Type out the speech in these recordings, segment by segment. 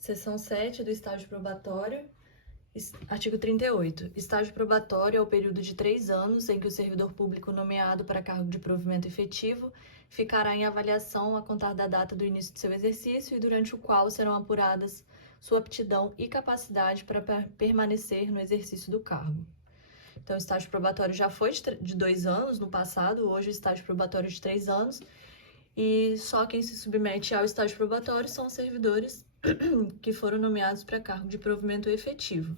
Seção 7 do estágio probatório, artigo 38. Estágio probatório é o período de 3 anos em que o servidor público nomeado para cargo de provimento efetivo ficará em avaliação a contar da data do início de seu exercício e durante o qual serão apuradas sua aptidão e capacidade para permanecer no exercício do cargo. Então, o estágio probatório já foi de 2 anos no passado, hoje o estágio probatório é de 3 anos, e só quem se submete ao estágio probatório são os servidores que foram nomeados para cargo de provimento efetivo.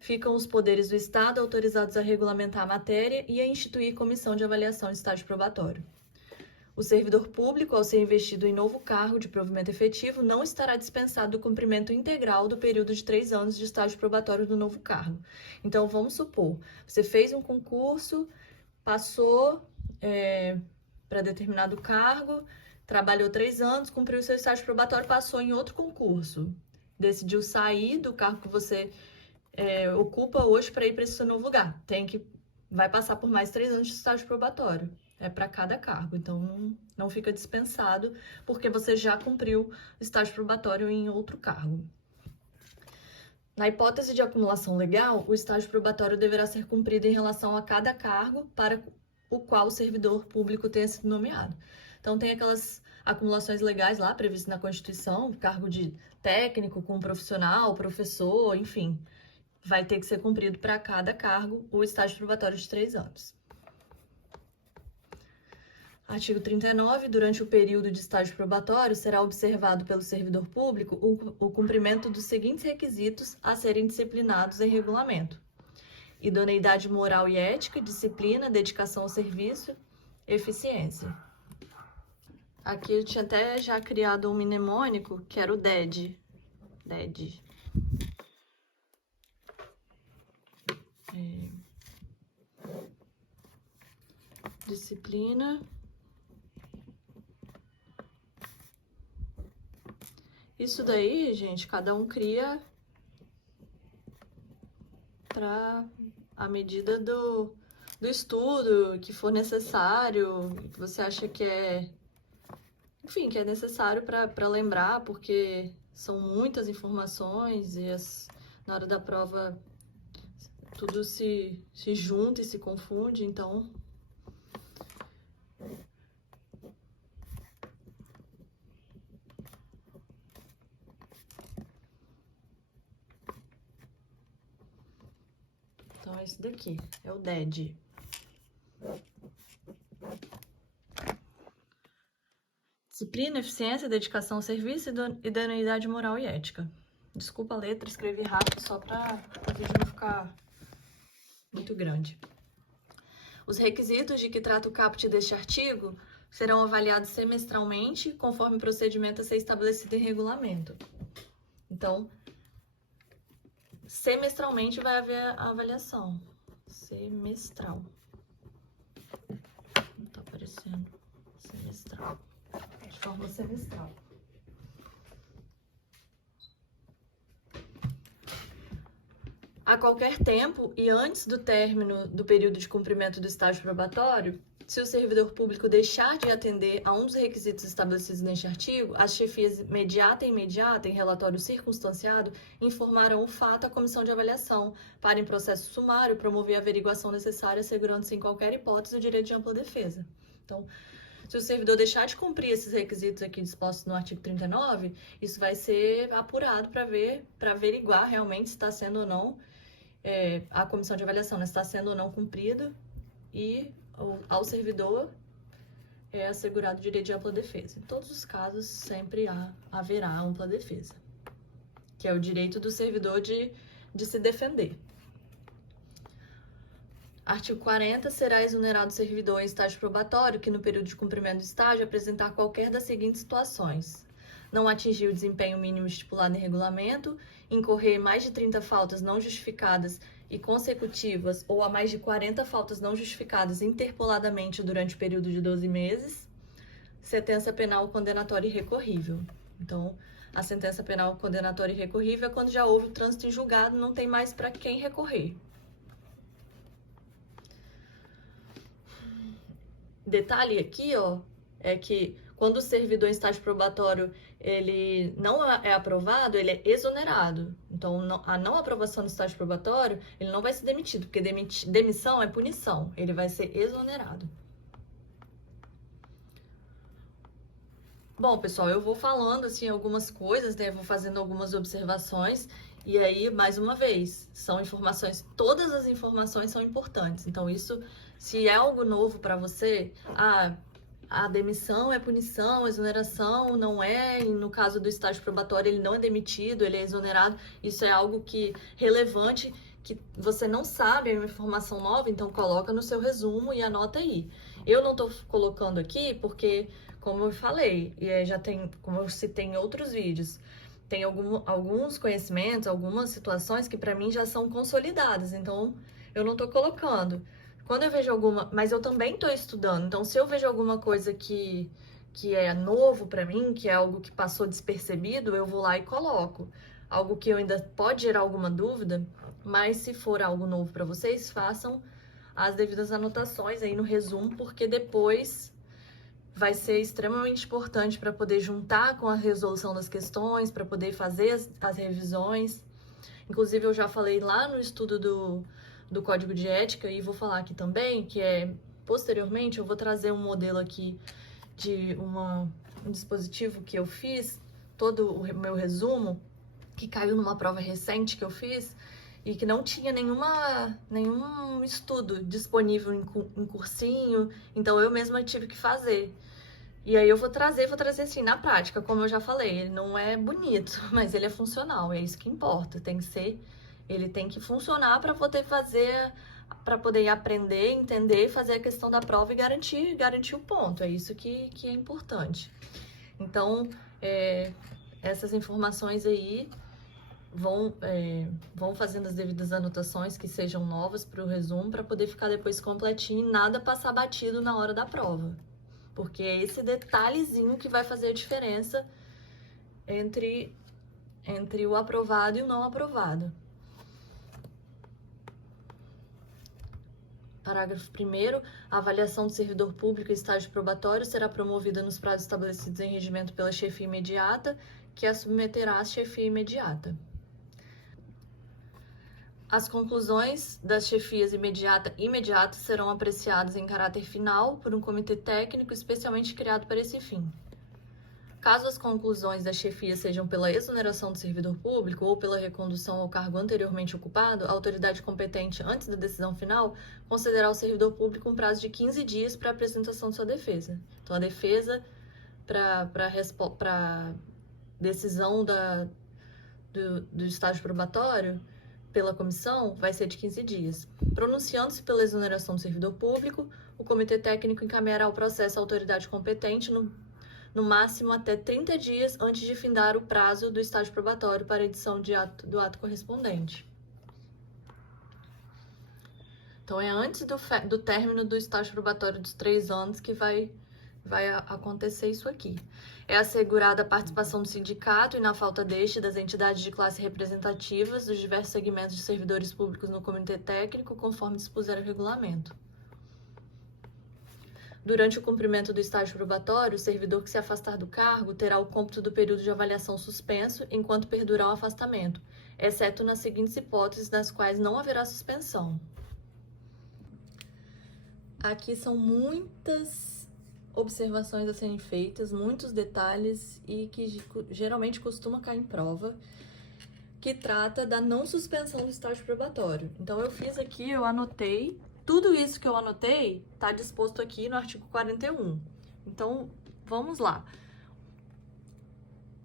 Ficam os poderes do Estado autorizados a regulamentar a matéria e a instituir comissão de avaliação de estágio probatório. O servidor público, ao ser investido em novo cargo de provimento efetivo, não estará dispensado do cumprimento integral do período de 3 anos de estágio probatório do novo cargo. Então, vamos supor, você fez um concurso, passou para determinado cargo, trabalhou 3 anos, cumpriu seu estágio probatório, passou em outro concurso. Decidiu sair do cargo que você ocupa hoje para ir para esse seu novo lugar. Vai passar por mais 3 anos de estágio probatório. É para cada cargo, então não fica dispensado, porque você já cumpriu o estágio probatório em outro cargo. Na hipótese de acumulação legal, o estágio probatório deverá ser cumprido em relação a cada cargo para o qual o servidor público tenha sido nomeado. Então, tem aquelas acumulações legais lá previstas na Constituição, cargo de técnico com profissional, professor, enfim. Vai ter que ser cumprido para cada cargo o estágio probatório de 3 anos. Artigo 39. Durante o período de estágio probatório, será observado pelo servidor público o cumprimento dos seguintes requisitos a serem disciplinados em regulamento: idoneidade moral e ética, disciplina, dedicação ao serviço, eficiência. Aqui eu tinha até já criado um mnemônico, que era o DED. Disciplina. Isso daí, gente, cada um cria para a medida do estudo que for necessário, que você acha que enfim, que é necessário para lembrar, porque são muitas informações e na hora da prova tudo se junta e se confunde, então é esse daqui, é o DED. Disciplina, eficiência, dedicação ao serviço, idoneidade moral e ética. Desculpa a letra, escrevi rápido só para o vídeo não ficar muito grande. Os requisitos de que trata o caput deste artigo serão avaliados semestralmente, conforme o procedimento a ser estabelecido em regulamento. Então, semestralmente vai haver a avaliação. Semestral. Não tá aparecendo. Semestral. De forma semestral. A qualquer tempo e antes do término do período de cumprimento do estágio probatório, se o servidor público deixar de atender a um dos requisitos estabelecidos neste artigo, as chefias imediata e imediata, em relatório circunstanciado, informarão o fato à comissão de avaliação, para, em processo sumário, promover a averiguação necessária, assegurando-se em qualquer hipótese o direito de ampla defesa. Então, se o servidor deixar de cumprir esses requisitos aqui dispostos no artigo 39, isso vai ser apurado para averiguar realmente se está sendo ou não a comissão de avaliação, né, se está sendo ou não cumprido, e ao servidor é assegurado o direito de ampla defesa. Em todos os casos, sempre haverá ampla defesa, que é o direito do servidor de se defender. Artigo 40. Será exonerado o servidor em estágio probatório que, no período de cumprimento do estágio, apresentar qualquer das seguintes situações: não atingir o desempenho mínimo estipulado em regulamento, incorrer em mais de 30 faltas não justificadas e consecutivas ou a mais de 40 faltas não justificadas interpoladamente durante o período de 12 meses, sentença penal condenatória irrecorrível. Então, a sentença penal condenatória irrecorrível é quando já houve o trânsito em julgado, não tem mais para quem recorrer. Detalhe aqui, é que Quando o servidor em estágio probatório ele não é aprovado, ele é exonerado. Então, a não aprovação do estágio probatório, ele não vai ser demitido, porque demissão é punição, ele vai ser exonerado. Bom, pessoal, eu vou falando assim algumas coisas, né? Eu vou fazendo algumas observações e aí, mais uma vez, são informações, todas as informações são importantes. Então, isso, se é algo novo para você, a demissão é punição, exoneração não é, e no caso do estágio probatório ele não é demitido, ele é exonerado, isso é algo que relevante, que você não sabe, é uma informação nova, então coloca no seu resumo e anota aí. Eu não tô colocando aqui porque, como eu falei, e já tem, como eu citei em outros vídeos, tem alguns conhecimentos, algumas situações que para mim já são consolidadas, então eu não tô colocando. Quando eu vejo alguma, mas eu também estou estudando, então se eu vejo alguma coisa que é novo para mim, que é algo que passou despercebido, eu vou lá e coloco. Algo que eu ainda pode gerar alguma dúvida, mas se for algo novo para vocês, façam as devidas anotações aí no resumo, porque depois vai ser extremamente importante para poder juntar com a resolução das questões, para poder fazer as revisões. Inclusive, eu já falei lá no estudo do Código de Ética e vou falar aqui também, que posteriormente, eu vou trazer um modelo aqui de um dispositivo que eu fiz, todo o meu resumo, que caiu numa prova recente que eu fiz e que não tinha nenhum estudo disponível em cursinho, então eu mesma tive que fazer. E aí eu vou trazer assim, na prática, como eu já falei, ele não é bonito, mas ele é funcional, é isso que importa, ele tem que funcionar para poder fazer, para poder aprender, entender, fazer a questão da prova e garantir o ponto, é isso que é importante. Então, essas informações aí vão fazendo as devidas anotações que sejam novas para o resumo, para poder ficar depois completinho e nada passar batido na hora da prova. Porque é esse detalhezinho que vai fazer a diferença entre o aprovado e o não aprovado. Parágrafo 1º, a avaliação do servidor público em estágio probatório será promovida nos prazos estabelecidos em regimento pela chefia imediata, que a submeterá à chefia imediata. As conclusões das chefias imediatas serão apreciadas em caráter final por um comitê técnico especialmente criado para esse fim. Caso as conclusões da chefia sejam pela exoneração do servidor público ou pela recondução ao cargo anteriormente ocupado, a autoridade competente, antes da decisão final, concederá ao servidor público um prazo de 15 dias para a apresentação de sua defesa. Então, a defesa para decisão do estágio probatório pela comissão vai ser de 15 dias. Pronunciando-se pela exoneração do servidor público, o comitê técnico encaminhará o processo à autoridade competente no máximo até 30 dias antes de findar o prazo do estágio probatório para a edição do ato correspondente. Então, é antes do término do estágio probatório dos 3 anos que vai acontecer isso aqui. É assegurada a participação do sindicato e, na falta deste, das entidades de classe representativas dos diversos segmentos de servidores públicos no comitê técnico, conforme dispuser o regulamento. Durante o cumprimento do estágio probatório, o servidor que se afastar do cargo terá o cômputo do período de avaliação suspenso enquanto perdurar o afastamento, exceto nas seguintes hipóteses nas quais não haverá suspensão. Aqui são muitas observações a serem feitas, muitos detalhes e que geralmente costuma cair em prova, que trata da não suspensão do estágio probatório. Então, eu fiz aqui, eu anotei, tudo isso que eu anotei está disposto aqui no artigo 41. Então, vamos lá.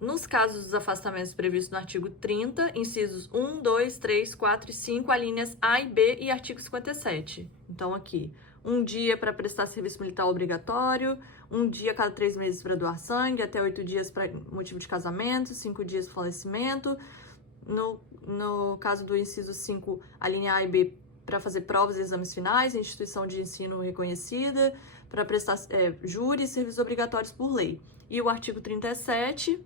Nos casos dos afastamentos previstos no artigo 30, incisos 1, 2, 3, 4 e 5, alíneas A e B e artigo 57. Então, aqui, 1 dia para prestar serviço militar obrigatório, 1 dia a cada 3 meses para doar sangue, até 8 dias para motivo de casamento, 5 dias para falecimento. No caso do inciso 5, a linha A e B para fazer provas e exames finais, instituição de ensino reconhecida, para prestar júri e serviços obrigatórios por lei. E o artigo 57,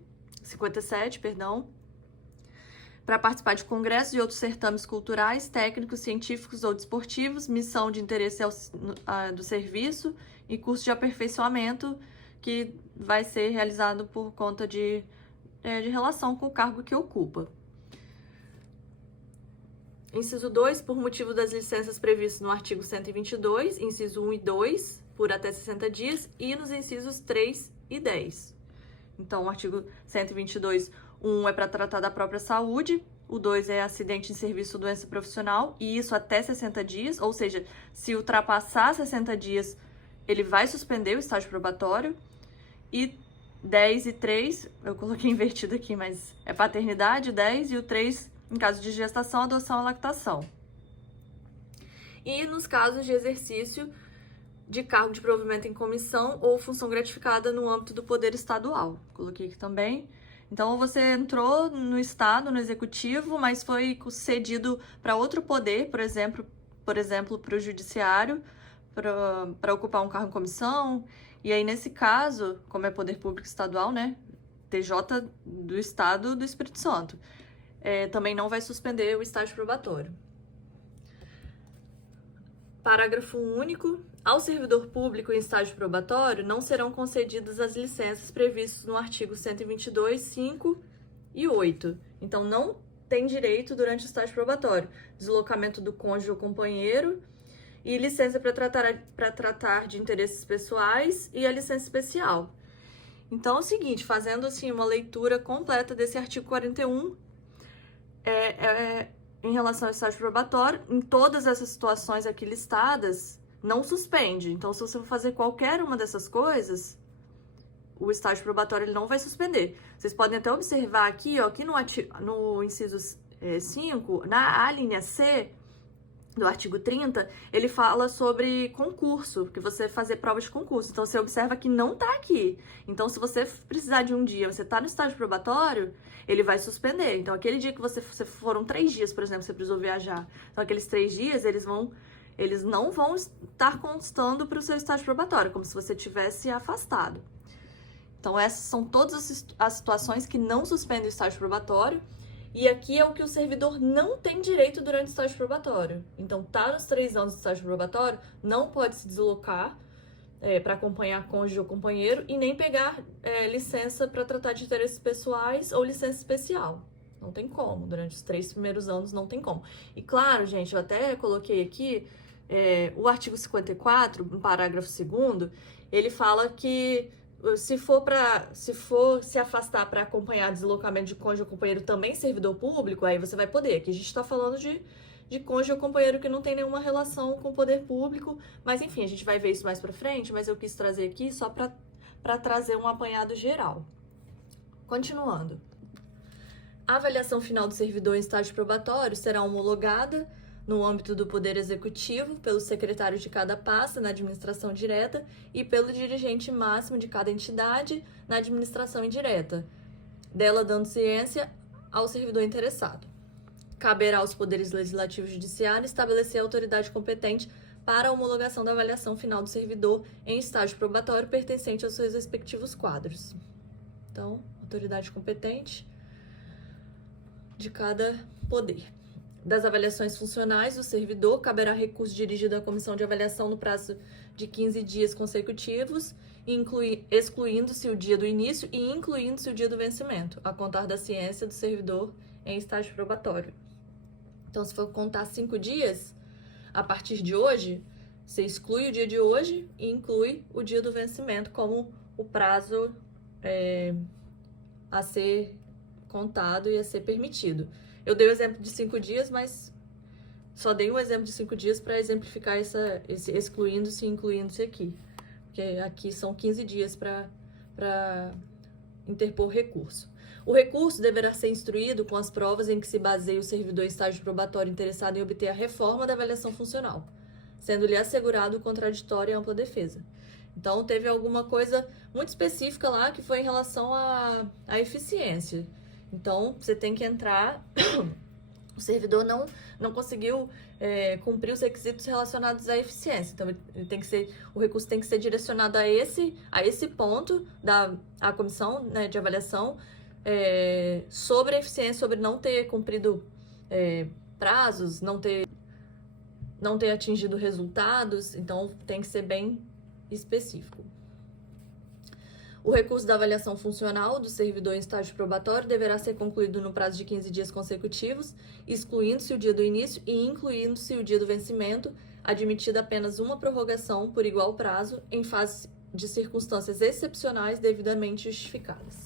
para participar de congressos e outros certames culturais, técnicos, científicos ou desportivos, missão de interesse do serviço e curso de aperfeiçoamento que vai ser realizado por conta de relação com o cargo que ocupa. Inciso 2, por motivo das licenças previstas no artigo 122, inciso 1 e 2, por até 60 dias, e nos incisos 3 e 10. Então, o artigo 122, 1 é para tratar da própria saúde, o 2 é acidente em serviço ou doença profissional, e isso até 60 dias, ou seja, se ultrapassar 60 dias, ele vai suspender o estágio probatório. E 10 e 3, eu coloquei invertido aqui, mas é paternidade, 10, e o 3 em caso de gestação, adoção ou lactação. E nos casos de exercício de cargo de provimento em comissão ou função gratificada no âmbito do poder estadual. Coloquei aqui também. Então, você entrou no Estado, no Executivo, mas foi cedido para outro poder, por exemplo, para o Judiciário, para ocupar um cargo em comissão. E aí, nesse caso, como é poder público estadual, né? TJ do Estado do Espírito Santo. Também não vai suspender o estágio probatório. Parágrafo único. Ao servidor público em estágio probatório, não serão concedidas as licenças previstas no artigo 122, 5 e 8. Então, não tem direito durante o estágio probatório. Deslocamento do cônjuge ou companheiro e licença para tratar de interesses pessoais e a licença especial. Então, é o seguinte, fazendo assim uma leitura completa desse artigo 41, em relação ao estágio probatório, em todas essas situações aqui listadas, não suspende. Então, se você for fazer qualquer uma dessas coisas, o estágio probatório ele não vai suspender. Vocês podem até observar aqui, ó, aqui no inciso 5, na linha C do artigo 30, ele fala sobre concurso, que você fazer provas de concurso. Então, você observa que não tá aqui. Então, se você precisar de um dia, você tá no estágio probatório, ele vai suspender. Então, aquele dia que você foram 3 dias, por exemplo, você precisou viajar. Então, aqueles 3 dias, eles não vão estar constando para o seu estágio probatório, como se você tivesse afastado. Então, essas são todas as situações que não suspendem o estágio probatório. E aqui é o que o servidor não tem direito durante o estágio probatório. Então, tá nos 3 anos de estágio probatório, não pode se deslocar para acompanhar cônjuge ou companheiro e nem pegar licença para tratar de interesses pessoais ou licença especial. Não tem como, durante os 3 primeiros anos não tem como. E claro, gente, eu até coloquei aqui o artigo 54, no parágrafo 2º, ele fala que se for se afastar para acompanhar deslocamento de cônjuge ou companheiro também servidor público, aí você vai poder. Aqui a gente está falando de cônjuge ou companheiro que não tem nenhuma relação com o poder público, mas enfim, a gente vai ver isso mais para frente, mas eu quis trazer aqui só para trazer um apanhado geral. Continuando. A avaliação final do servidor em estágio probatório será homologada no âmbito do Poder Executivo, pelo secretário de cada pasta na administração direta e pelo dirigente máximo de cada entidade na administração indireta, dela dando ciência ao servidor interessado. Caberá aos poderes legislativo e judiciário estabelecer a autoridade competente para a homologação da avaliação final do servidor em estágio probatório pertencente aos seus respectivos quadros. Então, autoridade competente de cada poder. Das avaliações funcionais do servidor, caberá recurso dirigido à comissão de avaliação no prazo de 15 dias consecutivos, excluindo-se o dia do início e incluindo-se o dia do vencimento, a contar da ciência do servidor em estágio probatório. Então, se for contar 5 dias, a partir de hoje, você exclui o dia de hoje e inclui o dia do vencimento como o prazo a ser contado e a ser permitido. Eu dei o exemplo de 5 dias, mas só dei um exemplo de 5 dias para exemplificar esse excluindo-se e incluindo-se aqui. Porque aqui são 15 dias para interpor recurso. O recurso deverá ser instruído com as provas em que se baseia o servidor em estágio probatório interessado em obter a reforma da avaliação funcional, sendo-lhe assegurado o contraditório e a ampla defesa. Então, teve alguma coisa muito específica lá que foi em relação à eficiência. Então, você tem que entrar, o servidor não conseguiu cumprir os requisitos relacionados à eficiência. Então, o recurso tem que ser direcionado a esse ponto da comissão, né, de avaliação sobre a eficiência, sobre não ter cumprido prazos, não ter atingido resultados. Então, tem que ser bem específico. O recurso da avaliação funcional do servidor em estágio probatório deverá ser concluído no prazo de 15 dias consecutivos, excluindo-se o dia do início e incluindo-se o dia do vencimento, admitida apenas uma prorrogação por igual prazo em face de circunstâncias excepcionais devidamente justificadas.